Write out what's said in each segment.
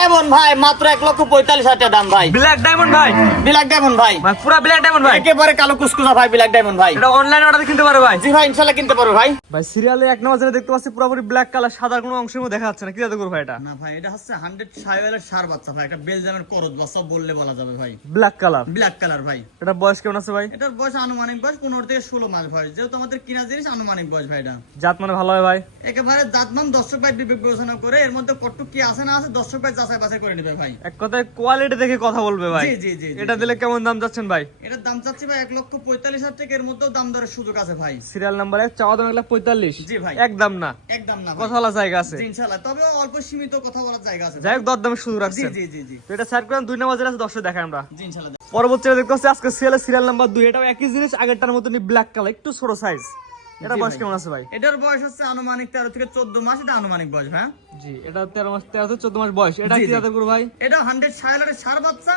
Diamond ভাই মাত্র 1,45,000 টাকা দাম ভাই। ব্ল্যাক ডায়মন্ড ভাই, ব্ল্যাক ডায়মন্ড ভাই, মানে পুরো ব্ল্যাক ডায়মন্ড ভাই, একেবারে কালো কুসকুসা ভাই, ব্ল্যাক ডায়মন্ড ভাই। এটা অনলাইন অর্ডার কিনতে পারো ভাই? জি ভাই ইনশাআল্লাহ কিনতে পারো ভাই। ভাই সিরিয়ালে এক নম্বর যেটা দেখতে পাচ্ছি পুরোপুরি ব্ল্যাক কালার, সাদা কোনো অংশের মধ্যে দেখা যাচ্ছে না, কি জাদু করবো এটা? না ভাই এটা হচ্ছে 100 সাইওয়ালের সার বাচ্চা ভাই, এটা বেলজিয়ামের করজ বাচ্চা বললে বলা যাবে ভাই। ব্ল্যাক কালার, ব্ল্যাক কালার ভাই। এটা বয়স কেমন আছে ভাই? এটার বয়স আনুমানিক বয়স 15 থেকে 16 মাস ভাই, যেহেতু আমাদের কিনা জিনিস আনুমানিক বয়স ভাই। এটা জাত মানে ভালো হয় ভাই? একেবারে জাতমান দর্শক ভাই বিবেক বিবেচনা করে এর মধ্যে কটটুক কি আছে না আছে দর্শক ভাই যাচাই বাছাই করে নেবে ভাই। এক কথায় কোয়ালিটি দেখে কথা বলবে ভাই। জি জি জি। এটা দিলে কেমন দাম যাচ্ছেন ভাই? এটার দাম চাচ্ছি ভাই 1,45,000 টাকা, এর মধ্যেও দাম দরের সুযোগ আছে ভাই। সিরিয়াল নাম্বার 1, চাওয়া দাম 1,45,000। জি ভাই। একদম না, একদম না ভাই। কথা বলার জায়গা আছে জি ইনশাআল্লাহ, তবে অল্প সীমিত কথা বলার জায়গা আছে। যাই হোক, দরদামের সুযোগ জি রাখছেন। জি জি জি। তো এটা সাইড করেন 2 নম্বর যেটা আছে দর্শক দেখাই আমরা। জি ইনশাআল্লাহ। পরবর্তী দেখতে পাচ্ছি আজকে সিরিয়াল নাম্বার 2, এটাও একই জিনিস, আগেরটার মতনই ব্ল্যাক কালার, একটু ছোট সাইজ। এটা জি বয়স ভাই। কেমন আছে ভাই? এটার বয়স হচ্ছে আনুমানিক 13 থেকে 14 মাস, এটা আনুমানিক বয়স হ্যাঁ। জি, এটা 13 মাস, 13 থেকে 14 মাস বয়স। এটা জি, কি জি। জাতের গরু ভাই? এটা 100 সাইওয়ালের সার বাচ্চা,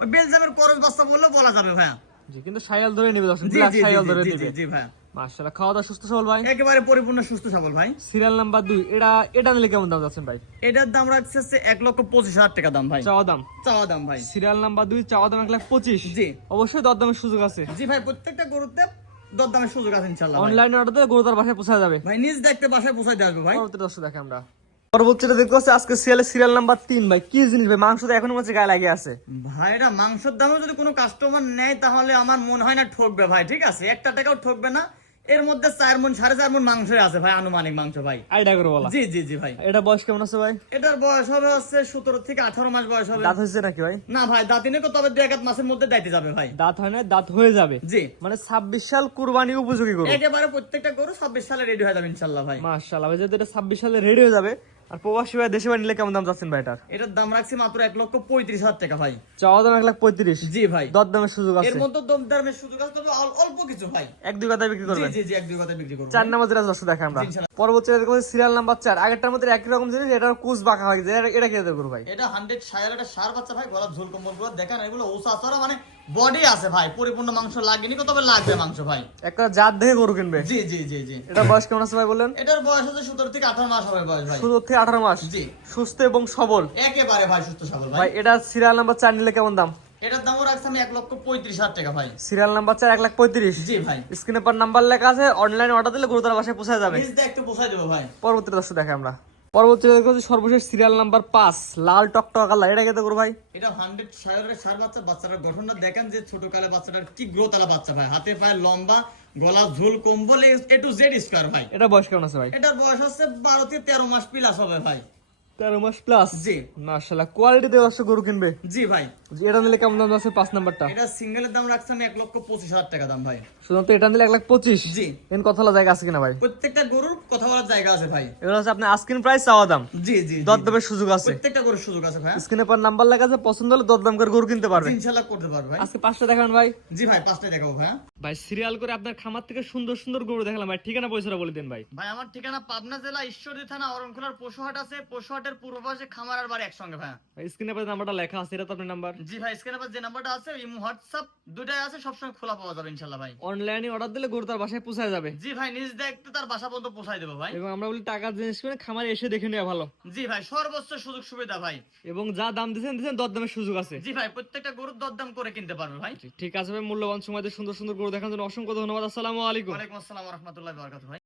ওই বেলজিয়ামের করজ বাচ্চা বললে বলা যাবে ভাই। জি, কিন্তু শায়াল ধরে নিবে দর্শক, জি ব্ল্যাক জি জি শায়াল ধরে জি নিবে। জি জি ভাই। মাশাআল্লাহ, খাওয়া দাওয়া সুস্থ সবল ভাই, একেবারে পরিপূর্ণ সুস্থ সবল ভাই। সিরিয়াল নাম্বার 2, এটা নিলে কেমন দাম যাচ্ছেন ভাই? এটার দাম রাখছে 1,25,000 টাকা দাম ভাই। চাওয়া দাম? চাওয়া দাম ভাই। সিরিয়াল নাম্বার 2, চাওয়া দাম 1,25,000। জি। অবশ্যই দরদামের সুযোগ আছে। জি ভাই, প্রত্যেকটা গরুতে দরদামের সুযোগ আছে ইনশাআল্লাহ ভাই। অনলাইনে অর্ডার দিলে গরু তার বাসায় পৌঁছে যাবে। ভাই নিজ দেখতে বাসায় পৌঁছায় দিয়ে আসবো ভাই। পরবর্তী দর্শক দেখে আমরা। পরবর্তীটা দেখতে পাচ্ছি আজকে সিরিয়াল নাম্বার 3 ভাই, কি জিনিস ভাই? মাংস তো এখনো মনে গায়ে লাগে আছে ভাই এটা মাংসের দামও যদি কোনো কাস্টমার নেয় তাহলে আমার মনে হয় না ঠকবে ভাই, ঠিক আছে? একটা টাকাও ঠকবে না। এর মধ্যে 4 মণ 4.5 মণ মাংস আছে ভাই, আনুমানিক মাংস ভাই। আইডিয়া করে বলা। জি জি জি ভাই। এটা বয়স কেমন আছে ভাই? এটার বয়স হবে হচ্ছে 17 থেকে 18 মাস বয়স হবে। দাঁত হয়েছে নাকি ভাই? না ভাই দাঁত নেই, তবে 2-1 মাসের মধ্যে দাইতে যাবে ভাই। দাঁত হয় না, দাঁত হয়ে যাবে। জি। মানে 26 সাল কুরবানি উপযোগী গরু। একেবারে প্রত্যেকটা গরু 26 সালে রেডি হয়ে যাবে ইনশাআল্লাহ ভাই। মাশাআল্লাহ ভাই, যদি এটা 26 সালে রেডি হয়ে যাবে, আর প্রবাসী ভাই দেশে ভাই নিলে কেমন দাম যাচ্ছেন ভাই এটার? এটার দাম রাখছি মাত্র 1,35,000 টাকা ভাই। চাওয়া দাম 1,35,000। জি ভাই। দরদামের সুযোগ এর আছে। মধ্যে দমদামের সুযোগ আছে, তবে অল্প কিছু ভাই। 1-2 কথায় বিক্রি জি করবেন? জি জি, 1-2 কথা বিক্রি করব। 4 নাম্বার যেটা দর্শক দেখে আমরা। জি, ইনশাআল্লাহ। পরবর্তী দেখতে পাচ্ছি সিরিয়াল নাম্বার 4, আগেরটার মধ্যে একই রকম জিনিস, এটার কুচ বাঁকা হয়ে গেছে। এটা কি জাতের গরু ভাই? এটা 100 সায়ালের সার বাচ্চা ভাই, গলা ঝোল কম্বল গুলো দেখেন, এগুলো ওসা সরা মানে বডি আছে ভাই, পরিপূর্ণ মাংস লাগেনি, তবে লাগবে মাংস ভাই। একটা জাত দেখে গরু কিনবে। জি জি জি জি। এটা বয়স কেমন আছে ভাই বললেন? এটার বয়স হচ্ছে 17 থেকে 18 মাস হবে বয়স ভাই। 17 থেকে 18 মাস। জি। সুস্থ এবং সবল একেবারে ভাই সুস্থ সবল ভাই। ভাই। এটা সিরিয়াল নাম্বার 4 নিলে কেমন দাম? এটার দামও রাখছি আমি 1,35,000 টাকা ভাই। Serial number 4, 1,35,000। জি ভাই। স্ক্রিনে পর নাম্বার লেখা আছে, অনলাইনে অর্ডার দিলে গরু তার বাসায় পৌঁছে যাবে। নিজ দেখতে পোষায় দেবো ভাই। পরবর্তী দর্শক দেখে আমরা। পরবর্তী দেখতে পাচ্ছি সর্বশেষ সিরিয়াল নাম্বার 5, লাল টকটকা কালার। এটা কেটে গরু ভাই? এটা 100 সায়ালের সার বাচ্চা, বাচ্চাটার গঠনটা দেখেন যে ছোট কালে বাচ্চাটার কি গ্রোথ আলা বাচ্চা ভাই, হাতে পায়ে লম্বা, গলা ঝোল কম্বল, A to Z স্কয়ার ভাই। এটা বয়স কেমন আছে ভাই? এটার বয়স হচ্ছে 12 থেকে 13 মাস প্লাস হবে ভাই। 13 মাস প্লাস। জি। মাশাআল্লাহ, কোয়ালিটি দেওয়া গরু কিনবে। জি ভাই। জি, এটা নিলে কেমন দাম আছে 5 নাম্বারটা? এটা সিঙ্গেলের দাম রাখছি আমি 1,25,000 টাকা দাম ভাই। শুধুমাত্র এটা নিলে 1,25,000। জি। এর কথা বলা জায়গা আছে কিনা ভাই? প্রত্যেকটা গরুর কথা বলার জায়গা আছে ভাই। এগুলো হচ্ছে আপনার আস্কিং প্রাইস, চাওয়া দাম। জি জি জি। দরদামের সুযোগ আছে। প্রত্যেকটা গরুর সুযোগ আছে ভাই। স্ক্রিনে পর নাম্বার লেখা আছে, পছন্দ হলে দরদাম করে গরু কিনতে পারবে। ইনশাআল্লাহ করতে পারবে ভাই। আজকে 5টা দেখাবেন ভাই? জি ভাই 5টা দেখাবো ভাই। ভাই সিরিয়াল করে আপনার খামার থেকে সুন্দর সুন্দর গরু দেখালাম ভাই, ঠিকানা পয়সাটা বলে দেন ভাই। ভাই আমার ঠিকানা পাবনা জেলা ঈশ্বরদী থানা অরণখোলার পশুহাট আছে, পশুহাটের পূর্ব পাশে খামার আর বাড়ি একসঙ্গে ভাই। স্ক্রিনে পর নাম্বারটা লেখা আছে, এটা তো আপনার নাম্বার? জি ভাই, স্ক্রিনে পাশে যে নাম্বারটা আছে, ইমো হোয়াটসঅ্যাপ দুটাই আছে, সবসময় খোলা পাওয়া যাবে ইনশাআল্লাহ ভাই। অনলাইনে অর্ডার দিলে গরু তার বাসায় পৌঁছে যাবে। জি ভাই, নিজ দেখতে তার বাসা পর্যন্ত পৌঁছায় দেবো ভাই। এবং আমরা বলি টাকার জিনিস করে খামারে এসে দেখে নেওয়া ভালো। জি ভাই, সর্বোচ্চ সুযোগ সুবিধা ভাই। এবং যা দাম দিচ্ছেন দরদামের সুযোগ আছে। জি ভাই, প্রত্যেকটা গরুর দরদাম করে কিনতে পারবে ভাই। ঠিক আছে ভাই, মূল্যবান সময় দিয়ে সুন্দর সুন্দর গরু দেখার জন্য অসংখ্য ধন্যবাদ। আসসালামু আলাইকুম। ওয়ালাইকুম আসসালাম ওয়া রাহমাতুল্লাহি ওয়া বারাকাতুহু ভাই।